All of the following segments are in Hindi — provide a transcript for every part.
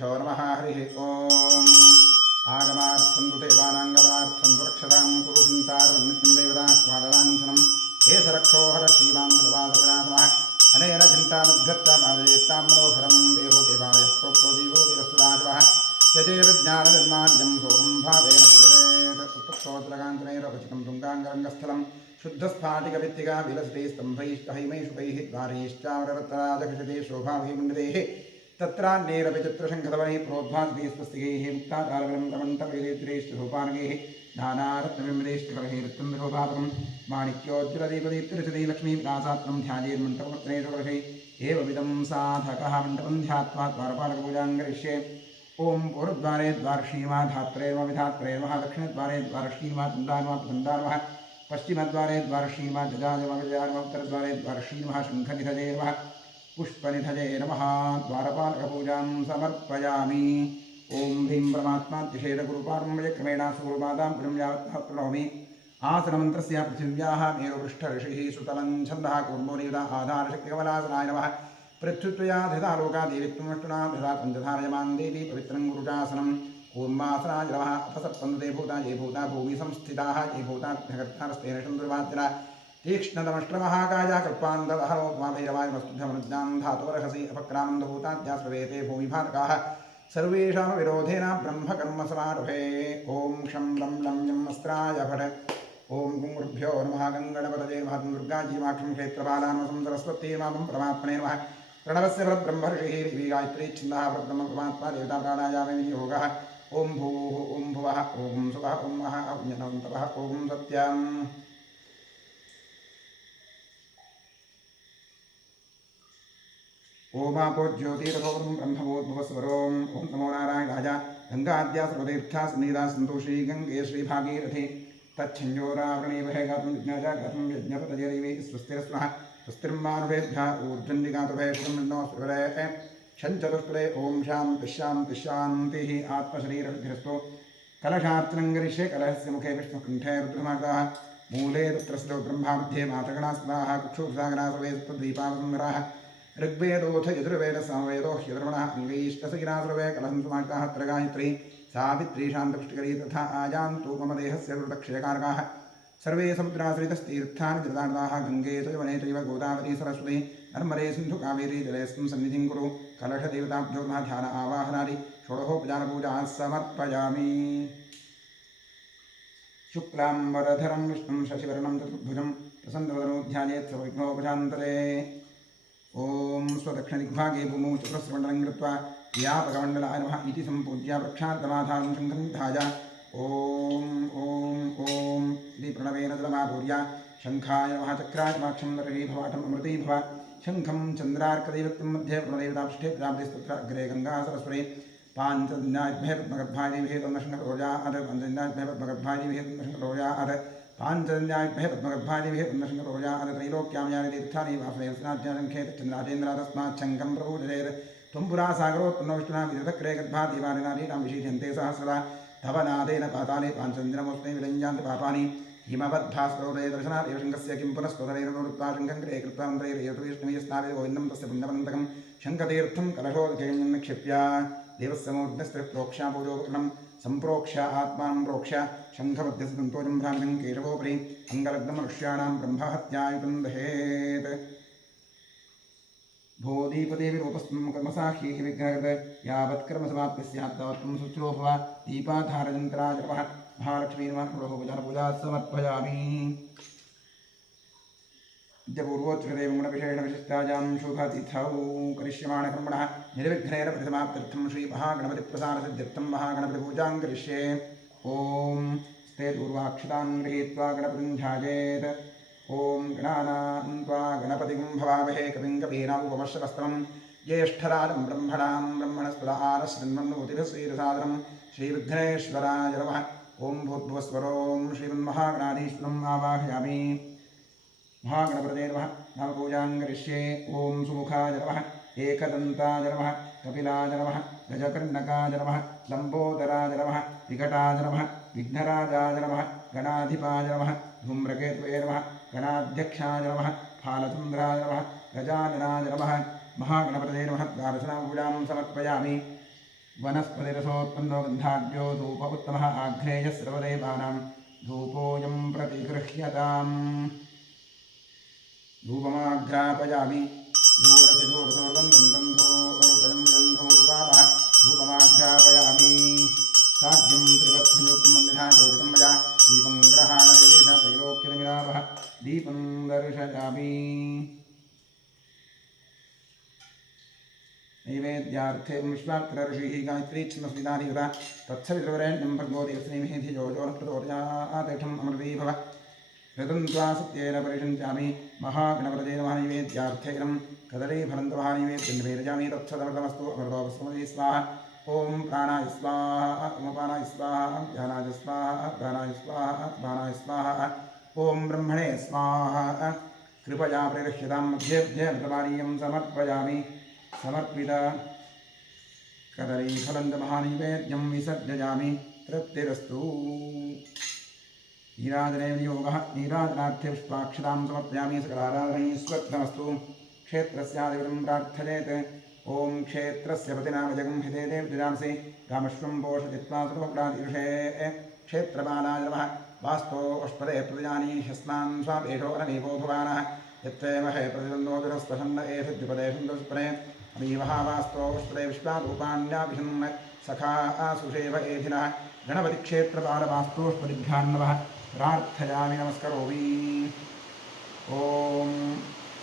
श्रीगुरुभ्यो नमः। हरिः ओम्। आगमार्थं तु देवानाङ्गमार्थं सुरक्षतां कुरु हिंतार्वन्नित्यं देवतास्वादलाञ्छनं एषरक्षोहर श्रीमान् सर्वासुरविनाशनः अनेन घण्टामभ्यर्थमादयेत्तां मनोहरं देवो देवालयः प्रोक्तो देवो देवस्वराजवः त्यजेर्ज्ञाननिर्माल्यं सोऽहं भावेन पूजयेत् उत्तप्तोज्जलकाञ्चनैरवचितं तुङ्गाङ्गरङ्गस्थलं शुद्धस्फाटिकभित्तिका विलसते स्तम्भैस्तहैमैषुकैः द्वारैश्चामररत्तराजखिषते शोभाभिमण्डितैः तत्रान्यैरपि चित्रशङ्खधवनैः प्रोद्भासितैः स्वस्तिकैः मुक्ताचारबलं रमन्तवैदेत्रेश्चोपानकैः नानारत्नविमलेश्चकलैः रत्ननिरोपापकं माणिक्योज्ज्वलदीपदीप्तिरचितैः लक्ष्मीविलासात्मं ध्यायेर्मण्डपत्रयशोकलशैः एवमिदं साधकः मण्डपं ध्यात्वा द्वारपालकपूजां करिष्ये। ओं पूर्वद्वारे द्वारश्रीमाधात्रे नमः विधात्रे नमः दक्षिणद्वारे द्वारश्रीमाचन्द्राय नमः प्रचण्डाय नमः पश्चिमद्वारे द्वारश्रीमाजजाय नमः विजयाय नमः उत्तरद्वारे द्वारश्रीमः शङ्खनिधये नमः पुष्पनिधये नमः। द्वारपालकपूजां समर्पयामि। ओं ह्रीं परमात्मातिशेषगुरुपारम्भयक्रमेण सुगुरुपादां पुरं यावत् प्रणौमि। आसनमन्त्रस्य पृथिव्याः मेरुपृष्ठ ऋषिः सुतलं छन्दः कूर्मोनियुधा आधारशक्तिकमलासनाय नमः। पृथ्वीत्वया धृता लोका देवीत्वमष्टुना धृता पञ्चधारयमान् देवी पवित्रं गुरुजासनं कूर्मासनाय नमः। अपसर्पन्दते भूता ये भूता भूमि संस्थिताः ये भूताभ्यकर्तारस्तेन शन्दुर्वाद्यना तीक्ष्णतमष्ट्रमहाकाया कल्पान्तदहरोत्माभैरवाय मस्तुभ्यमनुज्ञां धातुरहसि अपक्रामन्दभूताद्या स्रवेते भूमिभारकाः सर्वेषां विरोधेन ब्रह्मकर्मसमारभे। ॐ शं लं लं यं अस्त्राय भट। ॐ गुरुभ्यो नमः। गङ्गणपतये नमः। दुर्गाजीमाक्षं क्षेत्रपालानवसं सरस्वती मामं परमात्मने नमः। प्रणवस्य परब्रह्मर्षिः गायत्री छन्दः परब्रह्म परमात्मा देवता प्राणायामे योगः। ॐ भूः ॐ भुवः ॐ सुवः ॐ महः ॐ जनन्तवः ॐ सत्यम्। ओमापो ज्योतिरथों ब्रह्मवोद्भवस्वरों ओं नमो नारायणाय। गंगाद्या सर्वतीर्था सन्निधा सन्तोषी गंगे श्रीभागीरथी तच्छञ्जोरावृणे वहे गातुं यज्ञाजा गातुं यज्ञपतये देवी स्वस्तिरस्मः स्वस्तिर्मानुषेभ्यः ऊर्ध्वन्दिगातुभे शुभमिन्नो स्विवरे शञ्चतुष्टुरे ओं शान्तिः शान्तिः। आत्मशरीरविध्यस्तो कलशार्चनं करिष्ये। कलशस्य मुखे विष्णुकण्ठे रुद्रमागताः मूले रुद्रस्य ब्रह्मा मध्ये मातगणास्ताः कुक्षुसागरा सर्वे सप्तद्वीपावसुन्दराः ऋग्वेदोऽथ यजुर्वेद सामवेदो ह्यधर्मणः अङ्गैष्टसगिरासर्वे कलहं समाहिताः अत्र गायत्री सावित्री शान्तपुष्टिकरी तथा आयान्तु मम देहस्य वृतक्षयकारकाः सर्वे समुद्राश्रितस्तीर्थानि जलदानदाः गङ्गे च यमुने चैव गोदावरी सरस्वती नर्मदे सिन्धु कावेरी जलेऽस्मिन् सन्निधिं कुरु। कलशदेवताभ्यो नमः। ध्यान आवाहनादि षोडशोपचारपूजाः समर्पयामि। शुक्लाम्बरधरं विष्णुं शशिवर्णं चतुर्भुजं प्रसन्नवदनो ध्यायेत् सर्वविघ्नोपशान्तये। ओं स्वदक्षिणदिग्भागे भूमौ चतुरस्रमण्डलं कृत्वा व्यापकमण्डलाय नमः इति सम्पूज्य वृक्षार्धमाधारं शङ्खं ध्याय ॐ ॐ ॐ इति प्रणवेन जलमापूर्य शङ्खाय नमः। चक्राय माक्षं नरवीभवाटम् अमृती भव। शङ्खं चन्द्रार्कदैवत्यं मध्ये ब्रह्मदेवतापृष्ठे प्रजापतिस्तत्र अग्रे गङ्गा सरस्वती पाञ्चजन्याभ्यः पद्मगर्भाय देवीः तन्नशङ्करोजा अध पञ्चजन्याभ्यः पद्मगर्भाय देवीः तन्नशङ्करोजा अध पाञ्चजन्याभ्यः पद्मगर्भाय देवीः तन्नशङ्करोजा अध त्रैलोक्यां यानि तीर्थानि वासुदेवस्नाज्ञानङ्खेत चन्द्राजेन्द्रा तस्मात् शङ्खं प्रपूजयेत्। त्वं पुरा सागरोत्पन्नो विष्णुना विदधक्रे गर्भा देवानादीनां विशीर्यन्ते सहस्रदा तव नादेन पाताले पाञ्चन्द्रमोष्णे विलञ्जान्ति पापानि हिमवद्भास्करोदये दर्शनात् एव शङ्खस्य किं पुनस्त्वतरेणोरुत्वा शङ्खं क्रिये कृत्वा मन्त्रैर्यतुविष्णुये स्नावे गोविन्दं तस्य पुण्यवन्तकं शङ्खतीर्थं कलशोदकेन निक्षिप्य देवस्य मूर्धस्त्रिप्रोक्ष्या पूजोपकरणं सम्प्रोक्ष्य आत्मानं प्रोक्ष्य शङ्खमध्यस्य सन्तोषं भ्रामितं केशवोपरि अङ्गलग्नमनुष्याणां ब्रह्महत्यायुतं दहेत्। भोदीपदेविरूपस्त्वं कर्मसाह्यैः विग्रहकृत यावत्कर्मसमाप्तिः स्यात् तावत्त्वं शुचिरो भव। दीपाधारयन्त्राय नमः। महालक्ष्मी नमः। षोडशोपचारपूजाः समर्पयामि। पूर्वोच्चदेवगुणविशेषविशिष्टायां शुभतिथौ करिष्यमाणकर्मणः निर्विघ्नेन प्रतिसमाप्त्यर्थं श्रीमहागणपतिप्रसादसिद्ध्यर्थं महागणपतिपूजां करिष्ये। ॐ स्ते पूर्वाक्षतां गृहीत्वा गणपतिं ध्यायेत्। ॐ गणानां त्वा गणपतिं भवामहे कविं कवीनामुपमश्रवस्त्रं ज्येष्ठराजं ब्रह्मणस्पदा आनश्रन्वन्नोतिभिश्रीरसादनं श्रीविघ्नेश्वराय नमः। ॐ भूर्भुवस्वरों श्रीमन्महागणाधीश्वरम् आवाहयामि। महागणपतये नमः। नामपूजां करिष्ये। ॐ सुमुखाय नमः। एकदन्ताय नमः। कपिलाय नमः। गजकर्णकाय नमः। लम्बोदराय नमः। विकटाय नमः। विघ्नराजाय नमः। गणाधिपाय नमः। धूम्रकेतवे नमः। गणाध्यक्षाय नमः। फालचन्द्राय नमः। गजाननाय नमः। महागणपतये नमः। द्वादशनामपूजां समर्पयामि। वनस्पतिरसोत्पन्नो गन्धाढ्यो धूप उत्तमः आघ्रेयः सर्वदेवानां धूपोऽयं प्रतिगृह्यताम् धूपमाघ्रापयामि धूरसि धूरसोर्गन्धं धूर्पयं धूर्वामः धूपमाघ्रापयामि साध्यं त्रिपत्युक्तं वन्दिना योजितं मया दीपं ग्रहाणदेश त्रैलोक्यनिरावः दीपं दर्शयामि नैवेद्यार्थे विश्वात्र ऋषिः गायत्री छन्दस्मिताधिकृता तत्सवितुर्वरेण्यं भर्गो देवस्नेमिः धियो यो न प्रचोदयात् अमृती भव ऋतं त्वा सत्येन परिषञ्चामि महागणपतये नमः नैवेद्यार्थेकं कदलीफलं नैवेद्यं निवेदयामि तत्सदमृतमस्तु अमृतोपस्मृति स्वाहा ॐ प्राणाय स्वाहा उमपानाय स्वाहा ध्यानाय स्वाहा प्राणाय स्वाहा बाणाय स्वाहा ॐ ब्रह्मणे स्वाहा कृपया प्रेरक्ष्यतां मध्येभ्य मृतपानीयं समर्पयामि समर्पित कदलीफलं महानैवेद्यं विसर्जयामि तृप्तिरस्तु नीराजने विनियोगः नीराजनार्थे पुष्पाक्षतां समर्पयामि सकलाराधनैः स्वत्नमस्तु क्षेत्रस्यादिवरं प्रार्थयेत् ॐ क्षेत्रस्य प्रतिनामजगं हिते देवजांसि कामश्वं पोषयित्वा सर्वप्रातिषे क्षेत्रपालाय नमः वास्तो अष्पदे प्रतिजानी ह्यस्मान् स्वापेशो अनमीपो भवानः यत्त्वेमहे प्रतिदन्दोतिरस्पशन्न एतद्विपदे सुन्दस्परे अमीवः वास्तो अष्पदे विश्वारूपाण्याभिषन् सखा आसुषेव एधिनः गणपतिक्षेत्रपालवास्तोष्पदिभ्यान्नवः प्रार्थयामि नमस्करोमि ॐ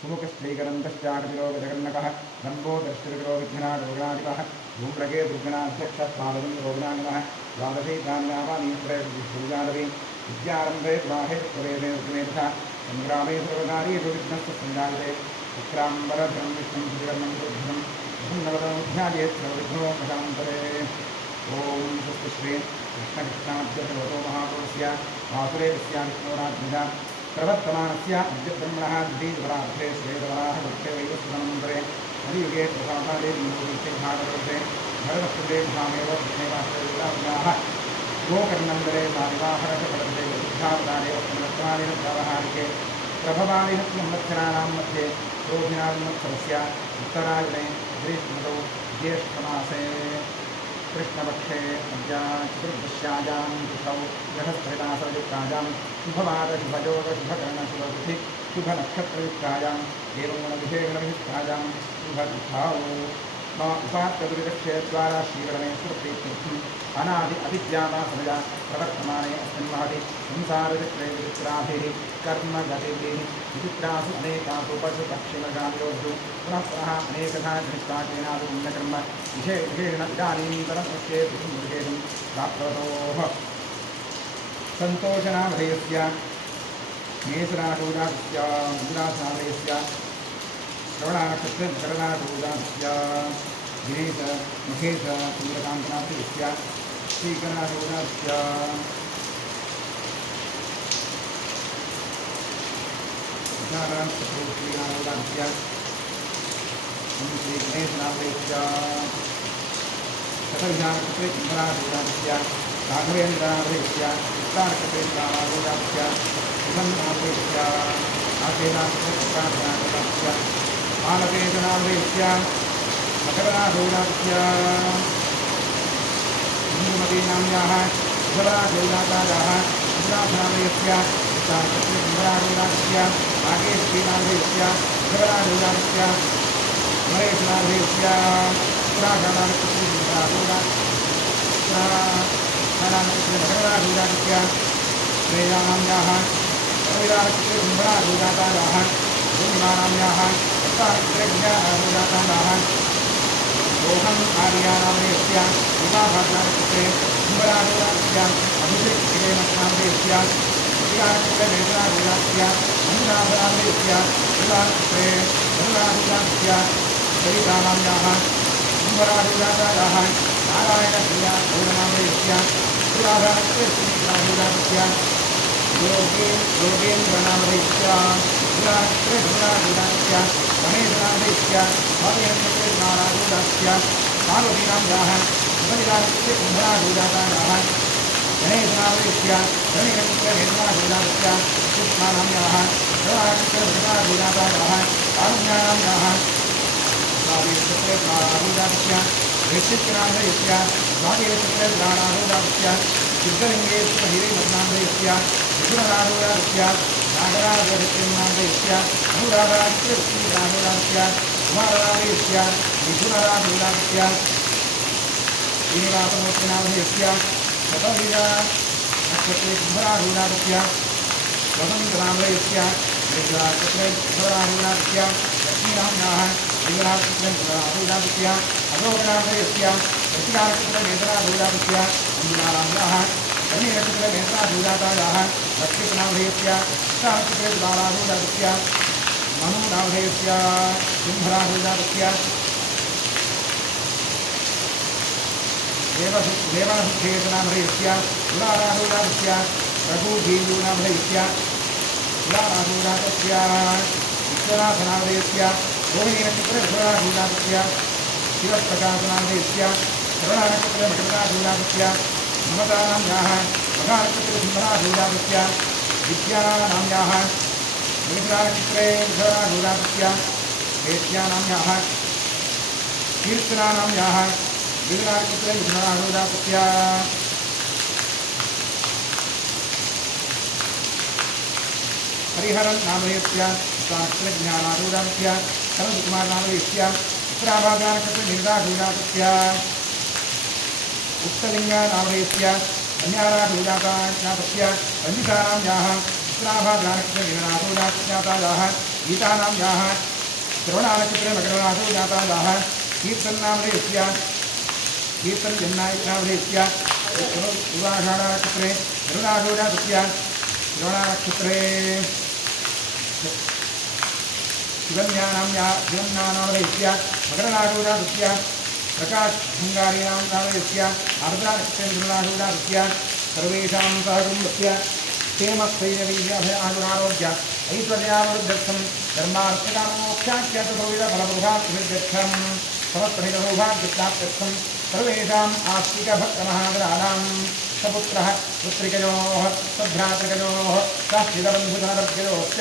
सुमुखश्रीकरन्तश्चाकटिरोगजगन्नकः लम्बोदर्शिरोविघ्नारोगणाधिपः धूम्रके दुर्गणाध्यक्षः पादं रोगणानमः द्वादशीतान्यावानीश्वरविद्यारवि विद्यारम्भे विवाहे त्वरेणे उद्मेधः सङ्ग्रामे सर्वकार्येषु विघ्नस्य सञ्जायते शुक्राम्बरधरं विष्णुं श्रीकर्णं बुद्धं ध्यायेत् सर्वविघ्नोपशान्तरे ॐ स्वस्तिश्री कृष्णकृष्णाद्यभगवतो महापुरुषस्य वासुदेवस्य विष्णोरात्मजा प्रवर्तमानस्य अद्य ब्रह्मणः द्वितीयपरार्थे श्वेतवराह वृक्षे वैवस्वतमन्त्रे हरियुगे प्रसादादे विमोहिते भागवते भरतकृते भामेव कृष्णेवाश्रयाः गोकर्णन्दरे पारिवाहरसपदे बुद्धावतारे वस्त्रवस्त्राणि व्यावहारिके प्रभवादिन संवत्सराणां मध्ये रोहिणादिवत्सरस्य उत्तरायणे ग्रीष्मऋतौ ज्येष्ठमासे कृष्णपक्षे अद्या चतुर्दश्यायां तिथौ गृहस्थितासयुक्तायां शुभवादशुभयोगशुभकर्णशुभतिथि शुभनक्षत्रयुक्तायां एवं गणविषयगणवियुक्तायां शुभतिथौ उपात्यदुरिदक्षेद्वारा श्रीगणेश्वरप्रीत्यर्थम् अनादि अविद्यावासनया प्रवर्तमाने अस्मिन् महति संसारचक्रे विचित्राभिः कर्मगतिभिः विचित्रासु अनेकासु पशुपक्षिमगादिरोषु पुनः पुनः अनेकधा घनिष्ठाकेनादु पुण्यकर्म विशेषेण इदानीन्तनमस्ये विशेषं प्राप्तवतोः सन्तोषनामधेयस्य मेषराशूरास्य मूलासनामधेयस्य श्रवणानक्षत्रकरणाशूरास्य गिरीश महेश सूर्यकान्तनाथस्य श्रीकरणाशूरास्य श्रीनाथस्य श्रीगणेशनाथस्य शतविधानक्षत्रे कुम्भराशूरास्य राघवेन्द्रनाथस्य उत्तानक्षत्रे सुगन्धनाथस्य आकेनाथस्य मालकेशनाथस्य मकरनाथस्य हिन्दुमतीनाम्याः सुभराशूराचार्याः सुराधनाथस्य उत्तानक्षत्रे कुम्भराशूरास्य नागेश्वरीनाथस्य सुभराशूरास्य महेशनाथस्य उत्तराखण्डनक्षत्रे मकरनाथस्य श्रेयानाम्याः रविरानक्षत्रे कुम्भराशूराचार्याः पूर्णिमानाम्याः उत्तराक्षत्रे सोहम् आर्यानामधेयस्य विवाहानक्षत्रे कुम्भराशूरास्य अभिषेकनामधेयस्य श्रीरानक्षत्रे मेषराशूरास्य मन्दासनामधेयस्य श्रीरानक्षत्रे वरुणाशूरास्य सरितानाम्याः कुम्भराशूराचार्याः नारायणप्रियानामधेयस्य श्रीराधानक्षत्रे श्रीराशूरास्य योगेन्द्रनामधेयस्य श्रीरानक्षत्रे धनुराशूरास्य महेशनामधेयस्य भाग्यनक्षत्रे नारायणशूरास्य पार्वतीनाम्याः उपनिरानक्षत्रे कुम्भराशूराचार्याः गणेशनामधेयस्य गणेशनक्षत्रे मेषराशूरास्य कृष्णानाम्याः श्रवणानक्षत्रे भृगणाशूराचार्याः कारुण्यानाम्याः स्वामीनक्षत्रे कारुण्यास्य वैश्यनामधेयस्य स्वादेशप्राणारूढस्य सिद्धलिङ्गेश्वर हिरेमनामधेयस्य विष्णुरारूढस्य नागराजनामधेयस्य अनुराधास्य कुमारराधेयस्य मिथुनरारूढस्य श्रीनिवासमूर्तिनामधेयस्य शतवीरा नक्षत्रे कुम्भरारूढस्य वसन्तनामधेयस्य मेघराजनक्षत्रे कुम्भरारूढस्य लक्ष्मीनाम्न्याः लिङ्गराजनक्षत्रे अशोकनामधेयस्य कृतिकानक्षत्रे नेत्रारूढस्य अञ्जुनानाम्न्याः कन्यानक्षत्रे नेत्रारूढातायाः लक्ष्मीनामधेयस्य कृष्णानक्षत्रे तुलारारूढस्य मनुनामधेयस्य सिंहरारूढस्य देवनसिद्धेशनामधेयस्य तुलारारूढस्य रघुधीयूनामधेयस्य तुलारारूढस्य विश्वनाथनामधेयस्य रोहिणीनक्षत्रे विश्वनाथूढस्य शिवप्रकाशनामधेयस्य शरणानक्षत्रे मकरनाथूढस्य ममतानाम्याः मघानक्षत्रे सिंहनाथूढस्य विद्यानाम्याः मेघरानक्षत्रे विश्वनाथूढस्य वेद्यानाम्याः कीर्तनानाम्याः वीरानक्षत्रे विश्वनाथूढस्य हरिहरन् नामधेयस्य शास्त्रज्ञानारूढस्य शरदकुमारनामधेयस्य उत्तराभागानक्षत्रे निर्दारूढस्य उक्तलिङ्गनामधेयस्य कन्यारारूढस्य पञ्जिकानाम्याः उत्तराभागानक्षत्रे निर्णारूढात्यातायाः गीतानाम्याः श्रवणानक्षत्रे मकरनाथूढातायाः कीर्तन्नामधेयस्य कीर्तनजन्नायकनामधेयस्य उदाषाढानक्षत्रे निर्णारूढस्य श्रवणानक्षत्रे शिवन्यानामधेयस्य मकरनाथूढस्य प्रकाशभङ्गारीनामधेयस्य आर्द्रानक्षत्रे निर्णारूढस्य सर्वेषां सहकुटुम्बस्य क्षेमस्थैर्यवीर्याभयानुरारोग्य ऐश्वर्यावृद्ध्यर्थं धर्मार्थकामोक्षाख्यातसौविधफलप्रभात्यर्थं समस्तहितसौभाग्यप्राप्त्यर्थं सर्वेषाम् आस्तिकभक्तमहाजनानां सपुत्रः पुत्रिकयोः सभ्रातृकयोः शास्त्रितबन्धुजनवर्गयोश्च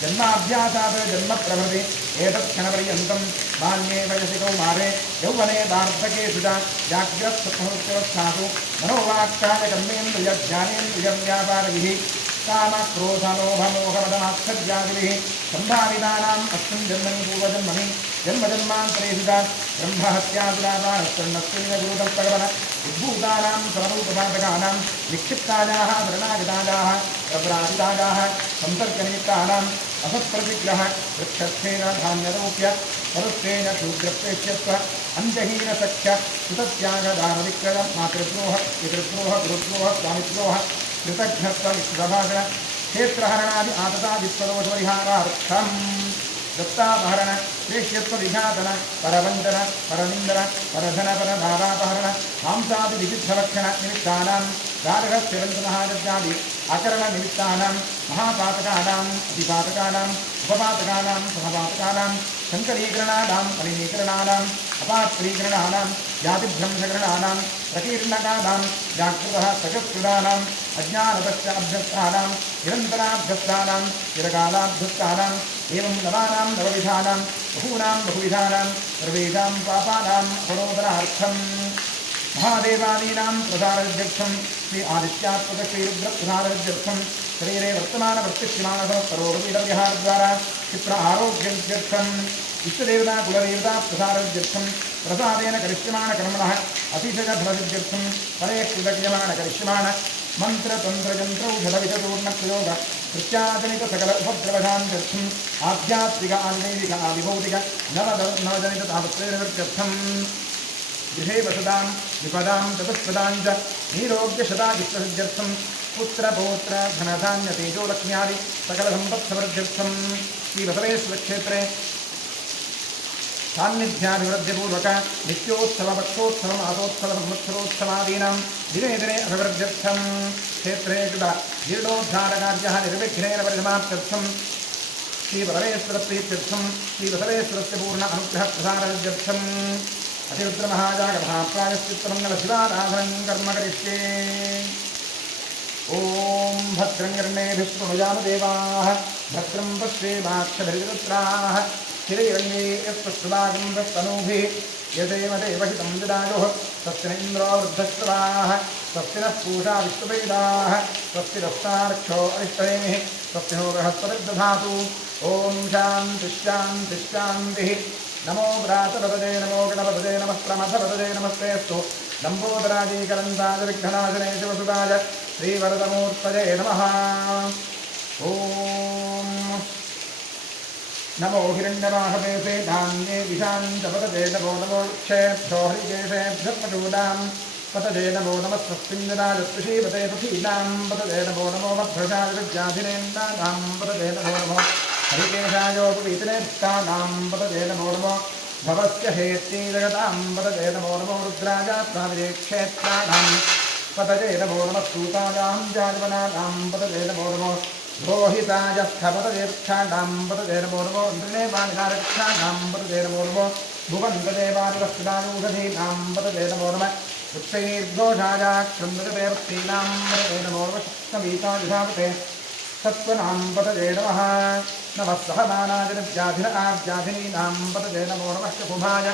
जन्माभ्यासात् जन्मप्रभृति एतत्क्षणपर्यन्तं बाल्ये वयसि कौमारे यौवने वार्धकेषु च जाग्रत्सुखोत्सवस्थासु मनोवाक्कायकर्मेन्द्रियज्ञानेन्द्रियव्यापारैः कामक्रोधलोभमोहमदमात्सर्यादिभिः सम्भावितानाम् अस्मिन् जन्मनि पूर्वजन्मनि जन्मजन्मान्तरेषु च ब्रह्महत्यादिलापानस्तन्नस्मिन्नगुरुतत्पगवन उद्भूतानां सर्वरूपपातकानां निक्षिप्तायाः शरणागतायाः प्रभ्राजितायाः संसर्गनिमित्तानाम् असत्प्रतिग्रह वृक्षस्थेन धान्यरोप्य परुत्तेन शूद्रप्रेष्यत्व अञ्जहीनसख्य सुतत्यागदानविक्रय मातृद्रोह पितृद्रोह गुरुद्रोह स्वामिद्रोह कृतघ्नत्वविश्वभाषण क्षेत्रहरणादि आततादित्वदोषपरिहारार्थम् दत्तापहरण प्रेष्यत्वविघातन परवञ्चन परनिन्दन परधन परधारापहरण मांसादिविविद्धलक्षण निमित्तानां गार्हस्थ्यवञ्चनहादत्यादि आकरणनिमित्तानां महापातकानाम् अतिपातकानाम् उपपातकानां सहपातकानां शङ्करीकरणानां मलिनीकरणानाम् अपात्रीकरणानां जातिभ्रंशकरणानां प्रकीर्णकानां जागृतः सकस्कृतानाम् अज्ञानतश्च अभ्यस्तानां निरन्तराभ्यस्तानां चिरकालाभ्यस्तानाम् एवं नवानां नवविधानां बहुविधानां सर्वेषां पापानाम् अपरोधनार्थम् महादेवादीनां प्रसाराध्यक्षं श्री आदित्यात्मकश्रीरुद्रप्रसाराध्यक्षं शरीरे वर्तमानवर्तिष्यमानसमस्तरोगपीडविहारद्वारा क्षिप्र आरोग्यत्यर्थम् इष्टदेवता कुलदेवता प्रसाराध्यक्षं प्रसादेन करिष्यमाणकर्मणः अतिशयफलसिद्ध्यर्थं परे कृतक्रियमाण करिष्यमाण मन्त्रतन्त्रयन्त्रौषधविषचूर्णप्रयोग कृत्याजनितसकल उपद्रवशान्त्यर्थम् आध्यात्मिक आदिदैविक आदिभौतिक नवजनिततापत्रयनिवृत्त्यर्थम् गृहे वसतां विपदां चतुष्पदां च नीरोग्यशतायुक्तसिद्ध्यर्थं पुत्रपौत्र धनधान्यतेजोलक्ष्म्यादि सकलसम्पत्समृद्ध्यर्थं श्रीबसवेश्वरक्षेत्रे सान्निध्याभिवृद्धिपूर्वक नित्योत्सवपक्षोत्सवमासोत्सवसंवत्सरोत्सवादीनां दिने दिने अभिवृद्ध्यर्थं क्षेत्रे कृत जीर्णोद्धारकार्यः निर्विघ्नेन परिसमाप्त्यर्थं श्रीबसवेश्वरप्रीत्यर्थं श्रीबसवेश्वरस्य पूर्ण अनुग्रहप्रसारार्थम् अतिरुद्रमहाजागमहाप्रायश्चित्तमङ्गलशिवाराधनं कर्म करिष्ये। ॐ भद्रं कर्णेभिः शृणुयाम देवाः भद्रं पश्येमाक्षभिर्यजत्राः हिरण्ये यत्पुष्पदागं दत्तनूभिः यदेव देवहितं विदायुः तस्य इन्द्रो वृद्धश्रवाः तस्य नः पूषा विश्ववेदाः तस्य रस्तार्क्षो अरिष्टनेमिः तस्य नो बृहस्पतिर्दधातु ॐ शान्तिः नमो व्रातपदये नमो गणपतये नमः प्रमथपदये नमस्तेऽस्तु लम्बोदराजीकरन्ताय विघ्ननाशने शिवसुताय श्रीवरदमूर्तये नमः ॐ नमो हिरण्यवाहवेशे धान्ये विशान्तपतये नमो नमो क्षेभ्यो हरिकेशेभ्यः पशूनां पतये नमो नमः स्वस्तिञ्जनायत्षीपते पथीनां पतये नमो नमो मध्वशाय विद्याधिनेन्द्राणां पतये नमो नमो हरिकेशायोपवीतिनेत्तानां पतये नमो नमो भवस्य हेत्यै जगतां पतये नमो नमो रुद्राजात्माविक्षेत्राणां पतये नमो नमः सूतायां जाजवनानां पतये नमो नमो रोहितायस्थपततीर्थानां पतये नमो नमो नृणेवानिनारक्षाणां पतये नमो नमो भुवन्तदेवानिवस्त्राणूषधीनां पतये नमो नमः उच्चैर्घोषायाक्षन्द्रदेवतीनां पतये नमो नमः शक्तवीतायुधापते सत्त्वनां पतये नमः नमः सहमानाजनव्याधिन आव्याधिनीनां पतये नमो नमः शुभाय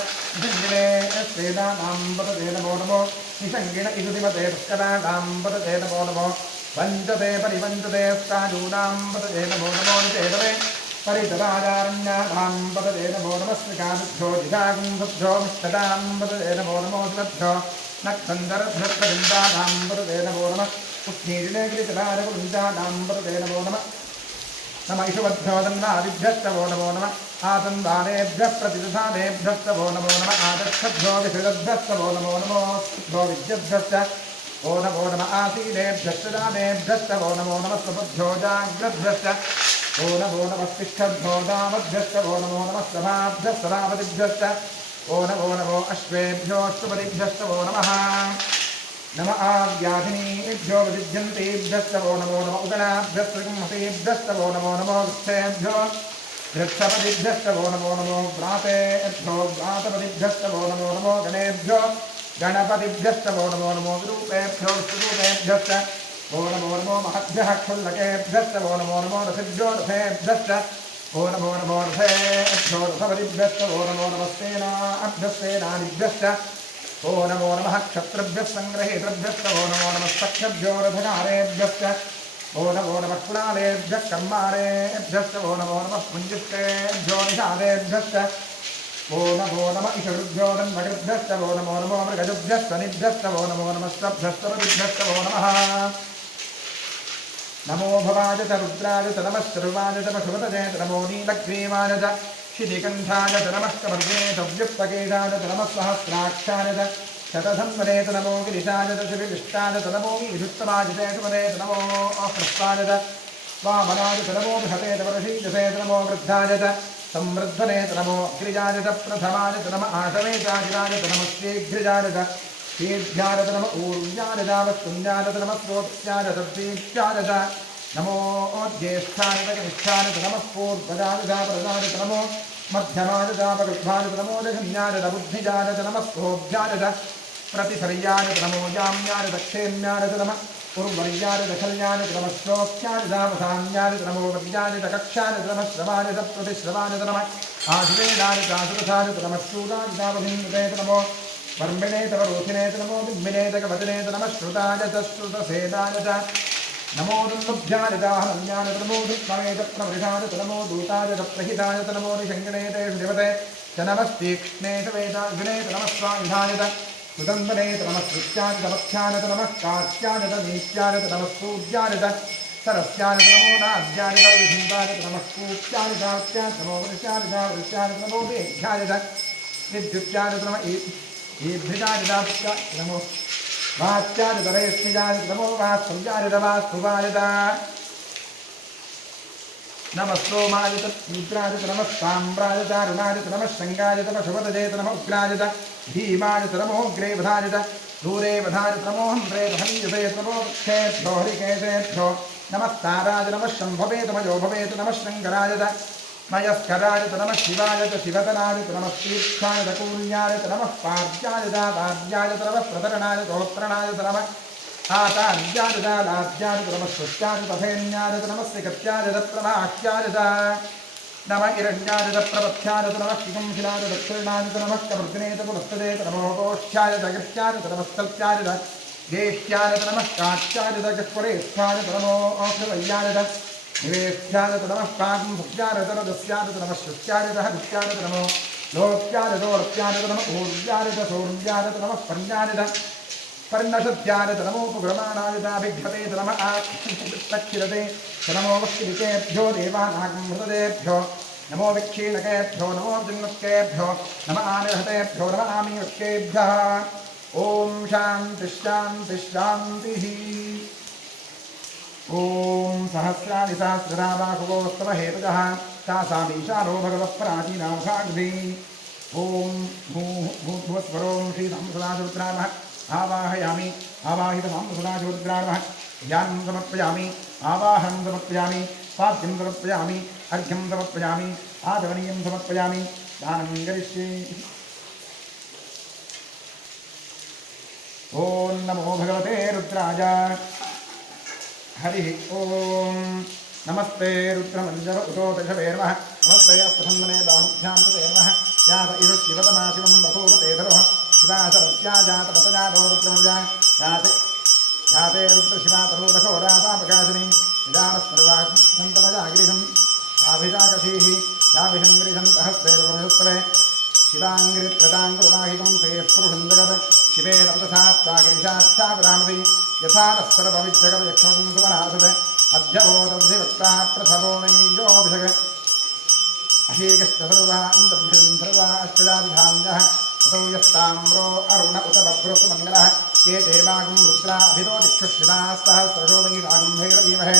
धिङ्गिणे स्वेदानां पतये नमो नमो निषङ्गिण इषुधिमते पुष्कराणां पतये नमो नमो वञ्चते परिवञ्चते स्थाणूनां पतये नमो नमो निचेतवे परितराजारण्यानां पतये नमो नमः स्मृकाभ्यो जिगागुंभ्यो मिष्टदां पतये नमो नमो शिवभ्यो नक्तन्दरभ्यर्पदिन्दानां पतये नमो नमः पुष्णीर्णेगिरिचराजगुञ्जानां पतये नमो नमः नमः इषुवद्भ्यो दन्नादिभ्यश्च वो नमो नमः आतन्दानेभ्यः प्रतिदधानेभ्यश्च वो नमो नमः आदक्षभ्यो विषदभ्यश्च वो नमो नमो भ्यो विद्यभ्यश्च ओ नमो नमः आसीनेभ्यश्च दानेभ्यश्च वो नमो नमः स्वपद्भ्यो जाग्रद्भ्यश्च ओ नमो नमः तिष्ठद्भ्यो दामभ्यश्च वो नमो नमः सभाभ्यश्च रावतिभ्यश्च ओ नमो अश्वेभ्योऽष्टपदिभ्यश्च वो नमः नमः आव्याधिनीभ्यो विजिध्यन्तेभ्यश्च वो नमो नमः उदनाभ्यश्च गुंहतेभ्यश्च वो नमो वृक्षेभ्यो वृक्षपदिभ्यश्च वो नमो व्रातेभ्यो व्रातपदिभ्यश्च वो नमो गणेभ्यो गणपतिभ्यश्च वो नमो विरूपेभ्यो विष्णुरूपेभ्यश्च वो नमो महद्भ्यः क्षुल्लकेभ्यश्च वो नमो रथिभ्यो रथेभ्यश्च वो नमो रथेभ्यो रथपतिभ्यश्च वो नमो सेनाभ्यश्चेनादिभ्यश्च ओ नमो नमः क्षत्रभ्यः सङ्ग्रहेतृभ्यश्च वो नमो नमः सख्यभ्यो रथकारेभ्यश्च ओ नमो नमः कुलालेभ्यः कर्मारेभ्यश्च वो नमो नमः पुञ्जिष्टेभ्यो निषादेभ्यश्च ओ नमो नमः ईशऋभ्यो दन्मकृभ्यश्च वो नमो मृगजुभ्यश्च निभ्यश्च वो नमो नमस्तभ्यश्चपतिभ्यश्च वो नमः नमो भवाय च रुद्राय च नमः सर्वाय च पशुपतये च नमो नीलग्रीवाय च शितिकण्ठाय च नमः कपर्ये च व्युक्तकेशाय च नमः सहस्राक्षाय च शतधन्वने च नमो गिरिशाय च शिविष्टाय च नमो विधुत्तमाय च सुमदे च नमो अहृष्टाय च वामनाय च नमो बृहते च वर्षीजसे च नमो वृद्धाय च संवृद्धने च नमो अग्रिजाय च प्रथमाय च नमः आशवे चाजिराय च नमः शीघ्रजाय च शीघ्राय च नमः ऊर्जाय च वस्तुन्याय च नमः स्रोत्स्याय च दीप्त्याय च नमो ज्येष्ठाय च कनिष्ठाय च नमः पूर्वजाय च प्रजाय च नमो मध्यमाय च पगुष्ठाय च नमो जघन्याय च बुद्धिजाय च नमः स्थोभ्याय च प्रतिसर्याय च नमो जाम्याय च क्षेम्याय च नमः पूर्वर्याय च खल्याय च नमः श्लोक्याय च वसान्याय च नमो वद्याय च कक्षाय च नमः श्रवाय च प्रतिश्रवाय च नमः आशिवेदाय च आसुरथाय च नमः शूराय च वभिन्नते च नमो वर्मिणे च वरोधिने च नमो बिम्बिने च कवचने च नमः श्रुताय च श्रुतसेदाय च नमो दुर्लभ्याय च हनन्याय च नमो दुष्मणे च प्रवृषाय च नमो दूताय च प्रहिताय च नमो निषङ्गिणे च श्रीमते च नमस्तीक्ष्णे च वेदाग्ने च नमः स्वायुधाय च सुदन्दने च नमः श्रुत्याय च मध्याय च नमः कात्याय च नीत्याय च नमः सूर्याय च सरस्याय च नमो नाद्याय च विधिन्दाय च नमः कूत्याय च चात्याय च नमो वृष्याय च वृष्याय च नमो वेद्याय च विद्युत्याय च नमः ईभृजाय च नमो वाच्याय च रेष्मिजाय च नमो वास्तव्याय च वास्तुवाय च नमः सोमाय च रुद्राय च नमः साम्राय च अरुणाय च नमः शङ्गाय च पशुपतये च नमः उग्राय च भीमाय च नमो ग्रेवधाय च दूरेवधाय च नमो हन्त्रे हन्यसे च नमो वृक्षेभ्यो हरिकेशेभ्यो नमः ताराय च नमः शम्भवे च मयोभवे च नमः शङ्कराय च मयस्कराय च नमः शिवाय च शिवतनाय च नमः तीर्थाय च कूल्याय च नमः पाद्याय च वाद्याय च नमः प्रतरणाय च होत्रणाय च नमः आचार्याय च लाज्याय च नमः स्वस्याय च तथेन्याय च नमः श्रीकत्याय च प्रभाष्याय च नम इरण्याय प्रपथ्याय नमः शिखं शिलाय दक्षिणाय नमः कवर्जनेत पुरस्तदेत नमो गोष्ठ्याय दगृह्याय नमस्तल्प्याय ज्येष्ठ्याय नमः काष्ठ्याय दगस्वरेष्ठ्याय नमो औषधय्याय निवेष्ठ्याय नमः पाकं भक्त्याय दस्याय नमः शुष्याय हरिष्याय नमो लोक्याय दोर्त्याय नमः ऊर्जाय सौर्याय नमः पर्याय पर्णशद्याय नमोपग्रमाणाय भिघ्यते नमः आक्षिरते नमो वक्षिकेभ्यो देवानागं हृदयेभ्यो नमो विक्षीणकेभ्यो नमो जिन्मत्केभ्यो नम आनिहतेभ्यो नम आमीवत्केभ्यः ॐ शान्तिः ॐ सहस्राणि सहस्रनामाहुवोस्तव हेतुजः तासामीशानो भगवः प्राचीनामुखाग्नि ॐ भूर्भुवस्वरों श्रीतं सदाशिवरुद्रामः आवाहयामि आवाहितमां सदाशिवरुद्रामः ज्ञानं समर्पयामि आवाहनं समर्पयामि पाद्यं समर्पयामि अर्घ्यं समर्पयामि आदवनीयं समर्पयामि दानं करिष्ये ॐ नमो भगवते रुद्राय हरिः ॐ नमस्ते रुद्रमञ्जर उतोदशवे नमः नमस्ते अस्तन्वने बाहुभ्यां तते नमः यात इषु शिवतमा शिवं बभूवते धरुः शिवासरत्या जातपतजातो रुद्रमजा याते रुद्रशिवातरोदघोरापापकाशिनी निदानस्मरुवासन्तमजागिरिशं याभिषाकशीः याभिषङ्गिरिशन्तहस्तेरुपनिषत्तवे शिवाङ्गिरित्रटाङ्कुरुवाहितं ते पुरुषं जगत् शिवेन उपतसात्सागिरिशाच्छापदामति यथा नः सर्वविद्यगतयक्ष्मं सुवनासुते अध्यवोदब्धिवक्ता प्रथमो नैयोऽभिषग अहीकश्चतुर्वान्दब्धिं सर्वाश्चराभिधान्यः असौ यस्ताम्रो अरुण उत बभ्रुसुमङ्गलः ये देवागं रुद्रा अभितो दिक्षुश्रिताः सहस्रशो वै रागम्भैरवीमहे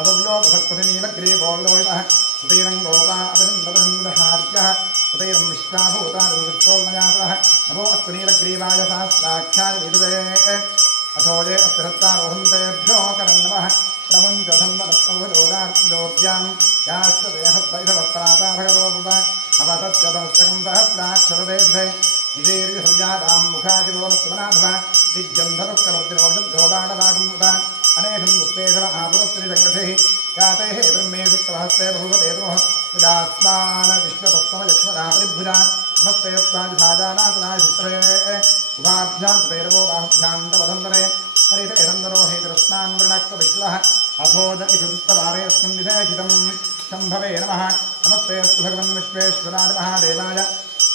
अदव्योपसत्पतिनीलग्रीवोल्लोहितः उतैरङ्गोपा अभिन्ददहार्यः उतैरं विश्वाभूतानिदृष्टोन्मयातः नमो अस्तु नीलग्रीवाय सहस्राख्याय विदुदे अथोजे अस्तिरत्तारोहन्तेभ्यो करन्नमः प्रमुञ्चधन्वदस्मभुजोदार्तिदोद्यां याश्चदेहद्वैधवप्राता भगवोपव अवतत्यतमस्तकं सहस्राक्षरदेशे विदीर्यसंज्ञातां मुखादिवोनस्तमनाथव विद्यन्धरुक्कवर्तिनोषद्धोबाणवागुमुत अनेषं दुस्तेषव आपुरस्त्रिजङ्गथिः याते हेतुर्मे सुप्तवहस्ते बहुवते द्रोः विदास्मान विश्वतस्तमलक्ष्मणापरिभुजा नमस्ते स्वादिभाजानाथनाय सुत्रे उभाभ्यां तैरवो बाहुभ्यां तवधन्दने हरितैरन्दनो हेतुरस्नान् वृणक्तविश्वः अथोज इषुस्तवारे अस्मिन् विधेहितं शम्भवे नमः नमस्ते अस्तु भगवन् विश्वेश्वराय महादेवाय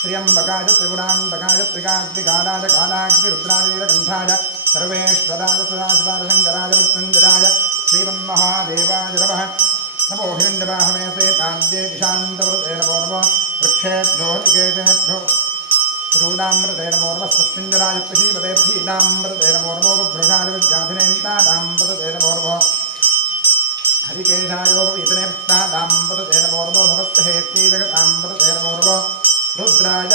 त्र्यम्बकाय त्रिपुरान्तकाय त्रिकाग्निकालाय कालाग्निरुद्राय नीलकण्ठाय सर्वेश्वराय सदाशिवाय मृत्युञ्जयाय श्रीमन्महादेवाय नमः नमो हिरण्यवाहवेशे कान्त्ये दिशान्तवृते नमो नमो वृक्षेभ्यो निकेतेभ्यो शूलामृते नमो नमः सत्पिञ्जराय पृथीपते पृथीलामृते नमो नमो वृषाय विद्याधिनेन्तादामृते नमो नमः हरिकेशायोपवीतने भक्तादामृते नमो नमो भवस्तहेत्यै जगतामृते नमो नमो रुद्राय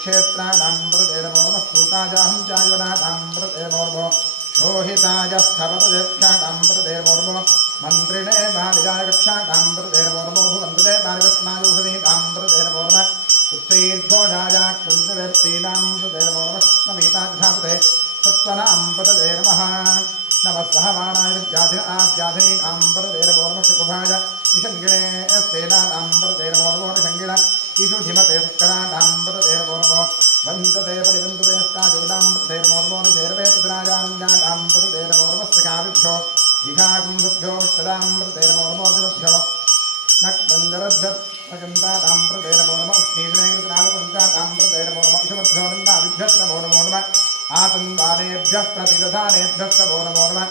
क्षेत्राणामृते नमो नमः सूतायाहं चायुनादामृते नमो नमः रोहिताय स्थपतदेक्षाणामृते नमो नमः मन्त्रिणे बालिजाय कक्षाणामृते नमो नमो भुवन्ते बालिवस्मायुषधीनामृते नमो नमः उच्चैर्घोषाय कृन्द्रव्यक्तीनामृते नमो नमः कृष्णवीताधापते सत्त्वनामृते नमः नमः सहमानाय विद्याधिनाभ्याधिनीनामृते नमो नमः शुकुभाय निषङ्गिणे स्तेनामृते नमो नमो निषङ्गिण ईशुधिमते पुष्कराणामृते नमो नमो वन्दते परिवन्दते स्ताजूनामृते नमो नमो निधेरवे रुद्राजान्यानामृते नमो नमः स्त्रिकादिभ्यो जिघाकुम्भभ्यो सदामृते नमो नमो शिवभ्यो नक्तञ्जरभ्यमृते नमो नमः उष्णीर्णेकृतनालपञ्चामृते नमो नमः इषुमभ्यो नन्दाभिभ्यस्तमो नमो नमः आतन्वानेभ्यः प्रतिदधानेभ्यस्तमो नमो नमः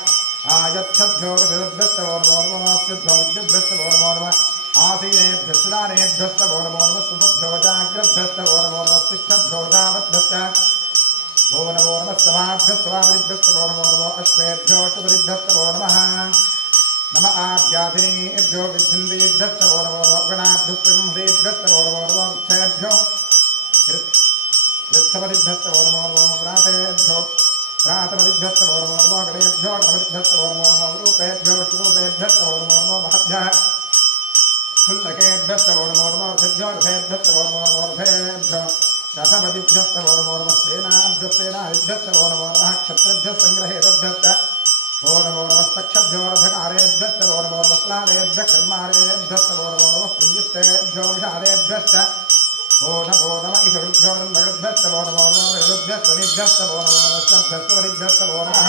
आयच्छद्भ्यो विदभ्यस्तमो नमो नमः आस्यद्भ्यो विद्युभ्यस्तमो नमो नमः आसीनेभ्यस्तदानेभ्यस्तमो नमो नमः सुभभ्यो जाग्रभ्यस्तमो नमो नमः तिष्ठभ्यो दावद्भ्यश्च ओ नमो नमः समाभ्यस्तवादिभ्यस्तमो नमो नमः अश्वेभ्यो शुभदिभ्यस्तमो नमः नम आभ्याधिनेभ्यो विद्युन्देभ्यस्तमो नमो नमः गणाभ्यस्तगुंसेभ्यस्तमो नमो नमः वृक्षेभ्यो वृक्षपदिभ्यस्तमो नमो नमः व्रातेभ्यो व्रातपदिभ्यस्तमो नमो नमः गणेभ्यो गणपतिभ्यस्तमो नमो नमः रूपेभ्यो स्वरूपेभ्यस्तमो नमो नमः महद्भ्यः शुल्लकेभ्यस्तमो नमो नमः रथेभ्यो रथेभ्यस्तमो नमो नमः रथेभ्यो रथपदिभ्यस्तमो नमो नमः सेनाभ्यस्तेनाभ्यस्तमो नमो नमः क्षत्रेभ्यः सङ्ग्रहेतभ्यश्च वो नमो नमस्तक्षभ्यो रथकारेभ्यश्च वो नमो नमस्लालेभ्यः कर्मारेभ्यश्च वो नमो नमः पुण्यष्टेभ्यो विषादेभ्यश्च वो नमो नमः ईशगुरुभ्यो नमगुरुभ्यश्च वो नमो नमो नगरुभ्यश्च निभ्यश्च वो नमो नमश्चभ्यश्च वरिभ्यश्च वो नमः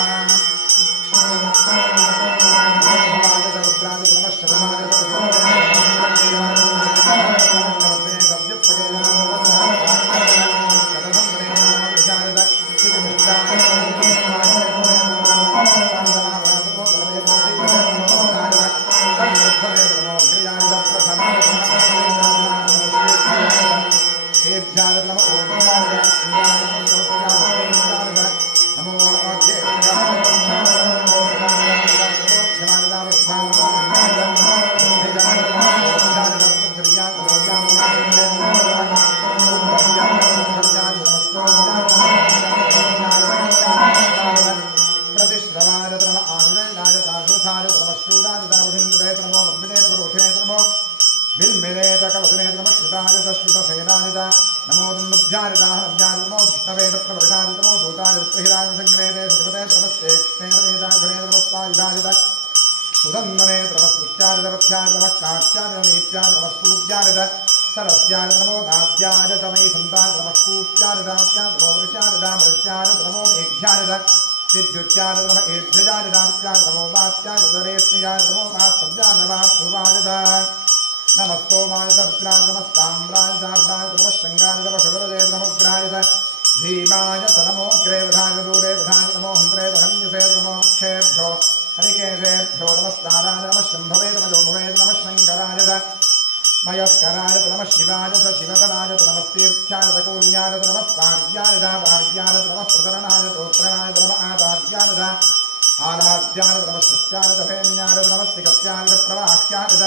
नमो दुन्दुभ्यारिदाहनभ्यारि नमो कृष्णवेदप्रवर्षादि नमो दूतादिप्रहिराजसङ्ग्रेते सतिपते नमस्ते कृष्णेन्द्रवेदाघ्रे नमस्वायुधाजित सुदन्दने नमस्कृत्यादिपथ्यादि नमः कात्यादिनीत्यादि नमस्तूज्यादित सरस्यादि नमो नाद्याय तमयि सन्तादि नमः कूप्यादिदात्यादि नमो वृष्यादिदामृष्यादि नमो मेघ्यादित विद्युत्यादि नम एभ्यजादिदात्यादि नमो वात्यादितरेस्मियादि नमो मास्तव्यादवास्तुवादित नमस्तोमादितरुद्राय नमस्ताम्रादितार्दाय नमः शृङ्गाय नमः शुभरदे नमोग्राय भीमाय नमो ग्रेवधाय दूरे वधाय नमो हन्त्रे हन्यसे नमो मुखेभ्यो हरिकेशेभ्यो नमस्ताराय नमः शम्भवे नमोभवे नमः शङ्कराय मयस्कराय नमः शिवाय शिवतराय नमस्तीर्थ्याय कूल्याय नमः पार्याय वार्याय नमः प्रतरणाय तोत्रणाय नमः आदार्याय आराध्याय नमः शक्त्याय भेन्याय नमः सिकत्याय प्रवाह्याय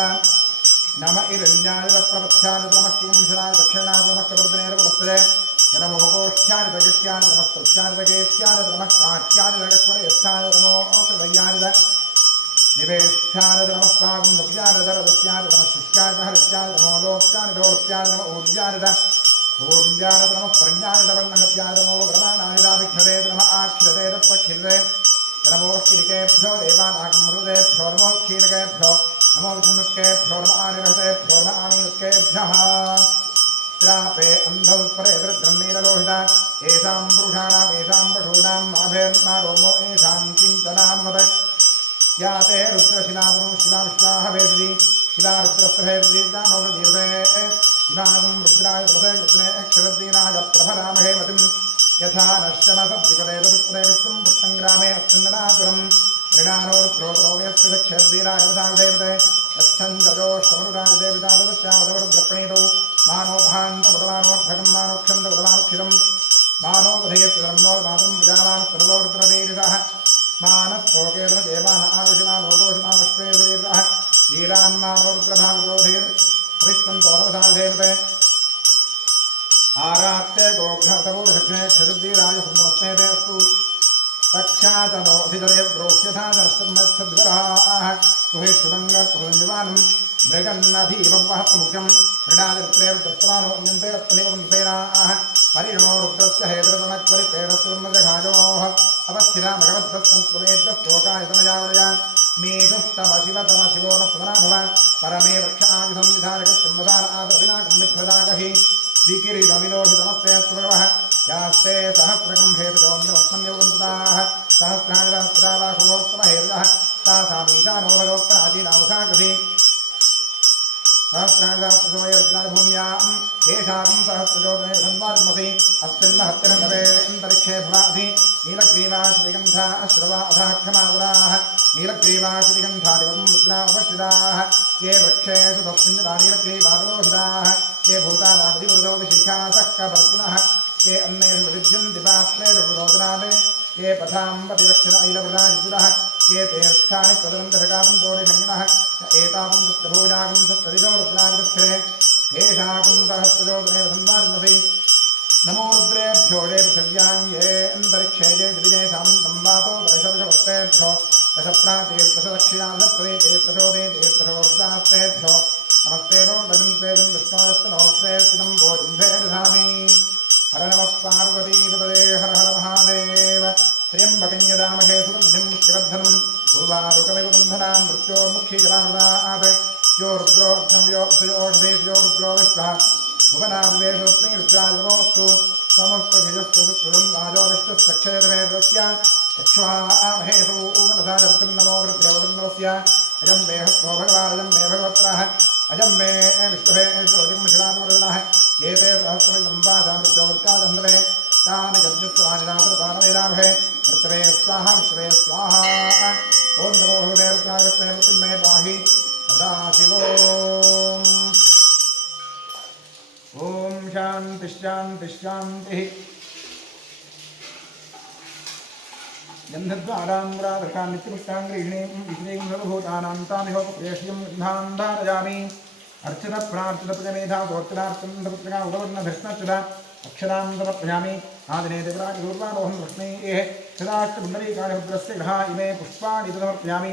नम इरण्याय प्रपथ्याय नमः किंशनाय दक्षिणाय नमः कवर्धनेर पुरस्ते नमो गोष्ठ्याय दगिष्ठ्याय नमः स्तुत्याय दगेष्ठ्याय नमः काट्याय दगस्वरेष्ठाय नमो कृतयाय निवेष्ठ्याय नमः स्वागं भव्याय दरदस्याय नमः शिष्याय हरित्याय नमो लोक्याय दोरुत्याय नमः ऊर्जाय ऊर्जाय नमः प्रज्ञाय वर्णहत्याय नमो ब्रह्मणाय विघ्नदे नमः आक्षिरे पक्षिरे नमो किरिकेभ्यो देवानागं हृदेभ्यो नमो क्षीरकेभ्यो नमो विष्णुकेभ्यो नमः आनिर्हतेभ्यो नमः आमीरुकेभ्यः श्रापे अन्धोत्परे दृढ्रन्नीललोहिता येषां पुरुषाणां येषां पशूनां नाभेर्मा रोमो येषां किञ्चनामत या ते रुद्रशिलादनो शिवा विश्वाः वेदि शिवा रुद्रस्रहेदि दानवदेवते इमानं रुद्राय प्रसे कृत्ने क्षरद्वीराय प्रभरामहे मतिं यथा नश्यमसद्विपदे तदुत्पदे विश्वं पुष्टङ्ग्रामे अस्मिन्नातुरं ऋणानोरुद्रोद्रोव्यस्य क्षरद्वीराय वदावदेवते यच्छन्दजोष्टमरुराय देवितावदस्यावदवरुद्रप्रणीतौ मानो भान्तवदमानोर्भगं मानोक्षन्दवदमानुक्षितं मानो वधेयप्यधर्मो मातुं प्रजामानस्तनुवरुद्रवीरिषः मानस्तोकेन देवान आयुषमानो घोषमानश्वेदीर्घः वीरान्मानो रुद्रभागदोधीर् हरिष्वन्तोरवसाधेवते आरात्ते गोघ्नतपूर्षघ्ने क्षरुद्वीराय सुन्दमस्मेते अस्तु तक्षातनोऽधिधरे ब्रोह्यथा दर्शन्मच्छद्वराः सुहेष्वदङ्गर्पुरञ्जवानं मृगन्नधीववहत्मुख्यं मृडादिरुत्रेर्दस्तमानो अन्यन्ते रत्निवंसेनाः परिणो रुद्रस्य हेतृतनक्वरिपेरस्वर्मजघाजोः अवस्थिरा भगवद्भक्तन्त्वमेभ्यस्तोकायतनयावलया मेषुस्तम शिवतम शिवो न सुमना भव परमे वृक्ष आयुधंविधारकत्वमदान आदरविनाकं विभ्रदागहि विकिरीटविलोहितमस्ते भगवः यास्ते सहस्रकं हेतुजोऽन्यमस्मन्यवन्तुताः सहस्राणि सहस्रावाहुवोत्तमहेतुजः तासामीशानो भगवत्पराजीनामुखाकृति सहस्राणि भूम्यां येषां सहस्रजोतने संवारिमसि अस्मिन्महत्यनवे अन्तरिक्षे भवाधि नीलग्रीवाश्रिगन्धा अश्रवा अधः क्षमादराः नीलग्रीवाश्रिगन्धादिवं रुद्रा उपश्रिताः ये वृक्षेषु तस्मिन्नता नीलग्रीवादलोहिताः ये भूतानादिवृतोऽभिशिखा सक्कपर्तिनः ये अन्येषु विद्यन्ति पात्रेषु विरोधनाले ये पथाम्बतिरक्षिण ऐलवृतायुजुरः ये तीर्थानि प्रदन्तशकावन्तोरिषङ्गिणः एतावं दुष्टभोजागं सत्तरिजो रुद्रागृच्छे येषाकं सहस्रजोतने धन्वारिमसि नमो रुद्रेभ्यो ये पृथिव्यां ये अन्तरिक्षे ये द्विजे सामन्तं वातो दशवशवस्तेभ्यो दशप्रातीर्दशदक्षिणा दशप्रदेतीर्दशोदे तीर्थशोर्दास्तेभ्यो नमस्ते रोदजन्तेजं विष्णोस्तनोत्ते स्थितं भोजम्भे दधामि हर नमः पार्वतीपतये हर हर महादेव त्र्यम्बकं यदामहे सुगन्धिं पुष्टिवर्धनम् उर्वारुकमिव बन्धनां मृत्योर्मुक्षीजलामृतात् यो रुद्रो अग्नव्योऽक्षयोषधेभ्यो रुद्रो विश्वः भुवनादिवेशोऽस्मै रुद्राजनोऽस्तु समस्तु धिजस्तु सुकृतं वाजो विष्णुस्तक्षयतमेतस्य चक्ष्वामहेसु मनसा जप्तं नमो वृद्देवतन्नमस्य अजं मे हस्तो भगवानजं मे भगवत्रः अजं मे विष्णुहे सोऽजं शिवात्मरजनः ये ते सहस्रमिदं वाचा मृत्योवृत्तादन्धवे तानि यज्ञस्वानिनाथपानमेनाभे मृत्वे स्वाहा मृत्वे स्वाहा ॐ नमो भगवते रुद्राय मृत्युं मे पाहि सदाशिवो ॐ शान्तिः शान्तिः शान्तिः गन्धद्वाराम्रादृकां नित्यपुष्टाङ्गीणीं विष्णीं सर्वभूतानां तामिहोपप्रेष्यं गन्धान् धारयामि अर्चनप्रार्चनप्रजमेधा गोत्रार्चनं सपुत्रका उदवर्णधृष्णच्युता अक्षरां समर्पयामि आदिने देवराजपूर्वारोहं लक्ष्मीः सदाष्टपुण्डरीकाणिभद्रस्य गृहा इमे पुष्पाणि समर्पयामि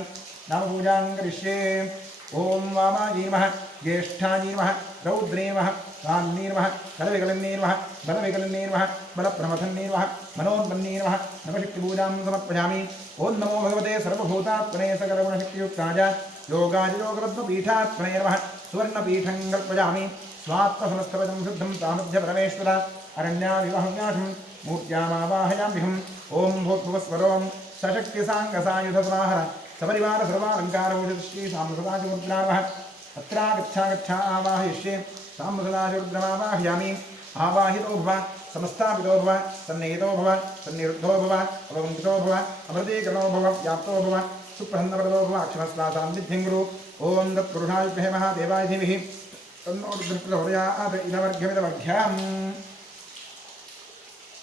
नामपूजां करिष्ये ॐ वामायै नमः ज्येष्ठायै नमः रौद्रे नमः कान्ये नमः कलविकलन्ये नमः बलविकलन्ये नमः बलप्रमथन्ये नमः मनोन्मन्ये नमः नवशक्तिपूजां समर्पयामि ॐ नमो भगवते सर्वभूतात्मने सकलगुणशक्तियुक्ताय योगाय योगरत्नपीठात्मने नमः सुवर्णपीठं कल्पयामि स्वात्मसमस्तपदं शुद्धं सामर्थ्य परमेश्वर अरण्याविवहव्यासं मूर्त्यामावाहयाम्यहम् ॐ भूत्भुवस्वरों सशक्तिसाङ्गसायुधसमाहर सपरिवार सर्वालङ्कारभूषितश्री साम्सदाचमुद्रामः अत्रागच्छा आवाहयिष्ये साम्सदाचरुद्रमावाहयामि आवाहितो भव समस्तापितो भव सन्निहितो भव सन्निरुद्धो भव अवगुंसितो भव अमृतीकरणो भव व्याप्तो भव सुप्रसन्नवरदो भव अक्षमस्वासान्निध्यं गुरु ॐ तत्पुरुषाय विद्महे महादेवाय धीमहि तन्नो रुद्रप्रचोदयात् इदमर्घ्यमिदमर्घ्यम्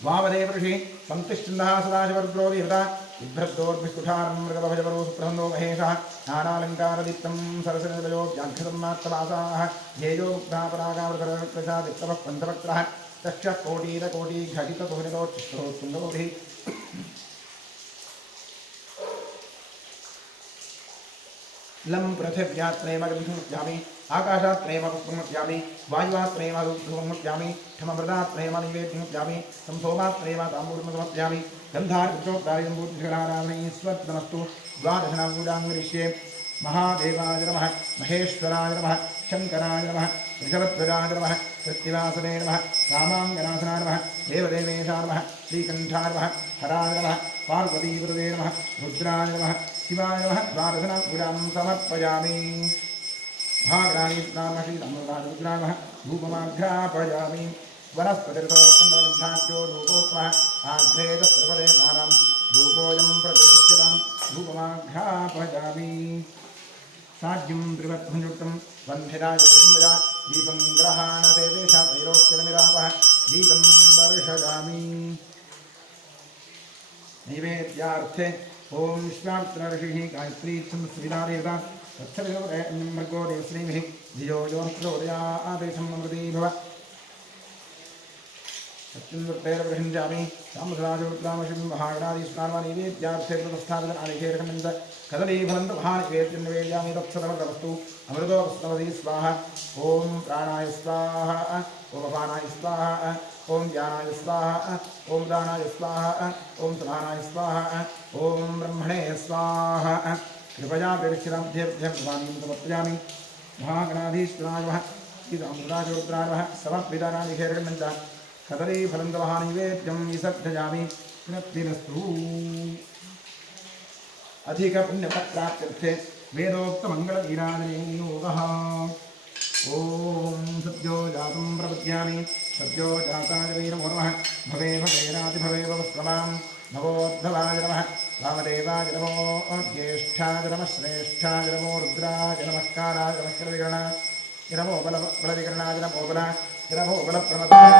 वामदेव ऋषि संतिष्ठन्नः सदाशिवरुद्रो देवता बिभ्रद्दोर्भिस्फुटारं मृगभजवरो सुप्रसन्नो महेशः नानालङ्कारदीप्तं सरसनिलयो व्याघ्रतं मात्रवासाः ध्येयोक्तापरागावृतप्रसादित्तवः पञ्चवक्त्रः दक्षकोटीरकोटिघटिततोहितोच्छिष्टोत्तुङ्गोभिः लं पृथिव्यात्रेमगन्धमुद्यामि आकाशात्रेमपुष्पमुद्यामि वायुवात्रेमधूपमुद्यामि ठममृतात्रेमनैवेद्यमुद्यामि संसोमात्रेम ताम्बूलमसमुद्यामि गन्धार्पितोक्तायुम्बूर्धिकराराधनैस्वर्धनमस्तु द्वादशनामपूजाङ्गरिष्ये महादेवाय नमः महेश्वराय नमः शङ्कराय नमः ऋषभध्वजाय नमः कृत्तिवासने नमः रामाङ्गनाथनाय नमः देवदेवेशाय नमः श्रीकण्ठाय नमः हराय नमः पार्वतीपदये नमः रुद्राय नमः शिवाय नमः द्वादशनामपूजां समर्पयामि भागराणि श्रीरामरुद्राय नमः धूपमाघ्रापयामि वनस्पतिर्धोत्तमगन्धाढ्यो धूपोत्तमः आघ्रेतस्रवदेवानां धूपोऽयं प्रतिष्ठितां धूपमाघ्रापयामि साज्यं त्रिवत्भुञ्जुक्तं वन्धिराय जन्मजा दीपं ग्रहाणदेवेश त्रैलोक्यमिरापः दीपं वर्षयामि नैवेद्यार्थे ॐ विश्वामित्रऋषिः गायत्रीर्थं सुविदादेवता तत्सविदो देवश्रीभिः धियो योऽस्त्रोदयादेशं अमृती भव सत्यन्वृत्तेरप्रहिञ्जामि सामसदाचरुद्रामशिं महागणादीस्नानैवेद्यार्थे कृतस्थापितनानिकेरकमिन्द कदलीफलन्तमहानिवेद्यं निवेद्यामि तत्सदवस्तु अमृतोऽस्तवती स्वाहा ॐ प्राणाय स्वाहा ॐ अपानाय स्वाहा ॐ ज्ञानाय स्वाहा ॐ दानाय स्वाहा ॐ समानाय स्वाहा ॐ ब्रह्मणे स्वाहा कृपया प्रेक्षिताभ्यर्थ्यं भवानीं समर्पयामि महागणाधीश्वराय नमः श्रीरामरुद्राय नमः समर्पितानानिकेरकमिन्द कदलीफलन्तमहानिवेद्यं विसर्जयामि पुनस्तिरस्तु अधिकपुण्यफलप्राप्त्यर्थे वेदोक्तमङ्गलवीराजयोगः ॐ सद्यो जातं प्रपद्यामि सद्यो जाताय वै नमो नमः भवे भवेनातिभवे भवस्त्रमां नवोद्धवाय नमः वामदेवाय नमो ज्येष्ठाय नमः श्रेष्ठाय नमो रुद्राय नमः कालाय नमः कलविकरणाय नमो बलविकरणाय नमो बलाय नमो बलप्रमदाय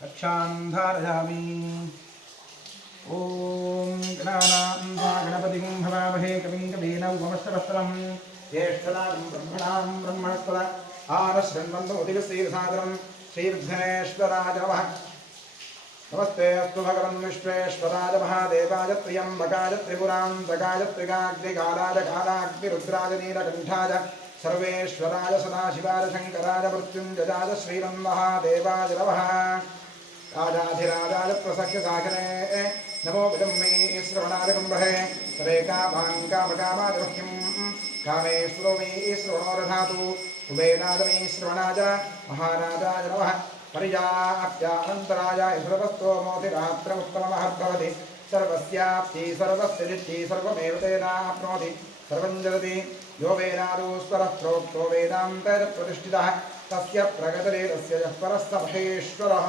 रक्षान्धारयामि। ॐ गणपतिं भवामहे कविं कवीन उपमस्तवस्त्रं ज्येष्ठराजं ब्रह्मणां ब्रह्मणस्पद आनश्रण्वन्तोदिगश्रीरसादरं श्रीविघ्नेश्वराय नमः। नमस्ते अस्तु भगवन् विश्वेश्वराय महादेवाय त्र्यम्बकाय त्रिपुरान्तकाय त्रिगाग्निकालाय कालाग्निरुद्राय नीलकण्ठाय सर्वेश्वराय सदाशिवाय शङ्कराय मृत्युञ्जयाय श्रीमन्महादेवाय नमः। राजाधिराजाय प्रसख्य सागरे नमो विदम्मे श्रवणाय कुम्भे सरेकामाङ्कामकामादिमह्यं कामेश्वरो मे श्रवणो दधातु कुबेरादमे श्रवणाय महाराजाय नमः। पर्याप्त्यानन्तराय सर्वस्तोमोतिरात्रमुत्तममहद्भवति सर्वस्याप्ति सर्वस्य नित्यै सर्वमेव तेनाप्नोति सर्वं जगति यो वेदादुस्वरः प्रोक्तो वेदान्तप्रतिष्ठितः तस्य प्रगतरे तस्य यः परः स महेश्वरः।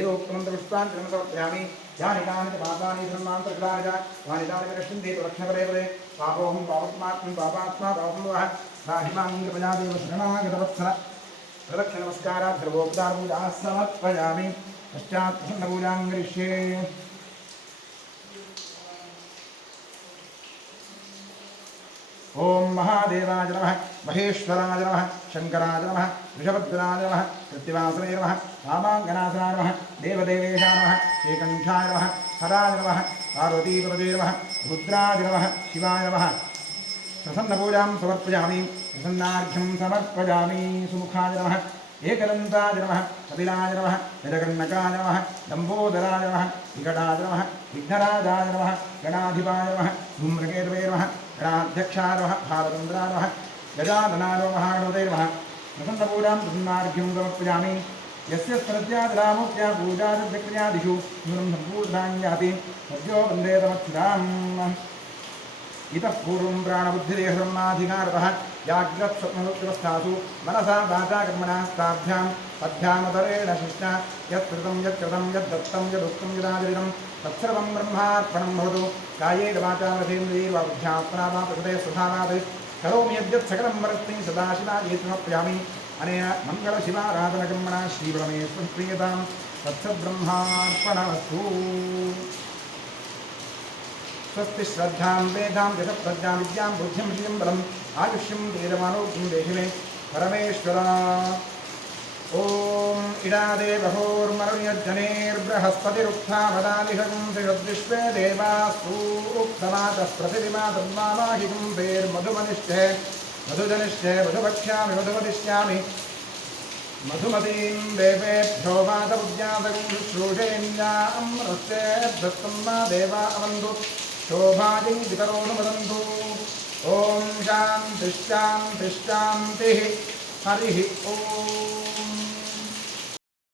एवोक्तमन्त्रपुष्पान् समर्पयामि। यानि कानि च पापानि धर्मान्तर्गतानि च तानि तानि विनश्यन्ति रक्षपदे पदे पापोऽहं पापात्मा पापात्मा पापं वः राहिमां कृपया देव शरणागतवत्सल प्रदक्ष नमस्कारात् सर्वोपचारपूजाः समर्पयामि। पश्चात् प्रसन्नपूजां करिष्ये। ओम महादेवाय नमः, महेश्वराय नमः, शंकराय नमः, ऋषभद्राय नमः, कृत्तिवासने नमः, रामाङ्गनाथाय नमः, देवदेवेशाय नमः, श्रीकण्ठाय नमः, हराय नमः, पार्वतीपदये नमः, रुद्राय नमः, शिवाय नमः। प्रसन्नपूजां समर्पयामि। प्रसन्नार्घ्यं समर्पयामि। सुमुखाय नमः, एकदन्ताय नमः, कपिलाय नमः, जगन्नकाय नमः, लम्बोदराय नमः, विकटाय नमः, विघ्नराजाय नमः, गणाधिपाय नमः, धूम्रकेतवे नमः, गणाध्यक्षाय नमः, भालचन्द्राय नमः, गजाननाय नमः, महागणपतये नमः। प्रसन्नपूजां प्रसन्नार्घ्यं समर्पयामि। यस्य स्मृत्यादिरामोक्त्या पूजादिक्रियादिषु नूनं सम्पूर्णाञ्जाति सद्यो वन्दे तमच्युताम्। इतः पूर्वं प्राणबुद्धिदेहधर्माधिकारतः जाग्रत्स्वप्नव्यवस्थासु मनसा वाचा कर्मणा स्ताभ्यां पद्भ्यामतरेण शिष्टा यत्कृतं यत्कृतं यद्दत्तं यदुक्तं यदाचरितं तत्सर्वं ब्रह्मार्पणं भवतु। कायेन वाचा रथेन्द्रियैर्वा बुद्ध्यात्मना वा प्रकृते स्वभावात् करोमि यद्यत् सकलं वरस्मै सदाशिवाय समर्पयामि। अनेन मङ्गलशिवाराधनकर्मणा श्रीपरमेश्वरः प्रीयतां तत्सद्ब्रह्मार्पणमस्तु। स्वस्ति श्रद्धां वेदां जगत्प्रज्ञां विद्यां बुद्धिं श्रियं बलम् आयुष्यं वेदमानोग्यं देहि मे परमेश्वरा। ॐ इडादे बहोर्मरुण्यजनेर्बृहस्पतिरुक्था वदानिषं त्रिषद्विश्वे देवास्तु उक्तमातः प्रतिदिमा तद्मामाहिकं तेर्मधुमनिष्ठे मधुजनिष्ठे मधुवक्ष्यामि मधुमदिष्यामि मधुमतीं देवेभ्यो वातमुद्यातकं शुश्रूषेन्द्यामृतेभ्यस्तं मा देवा अवन्तु शोभायै वितरोऽनुमदन्तु। ॐ शान्तिः शान्तिः शान्तिः। हरिः ॐ।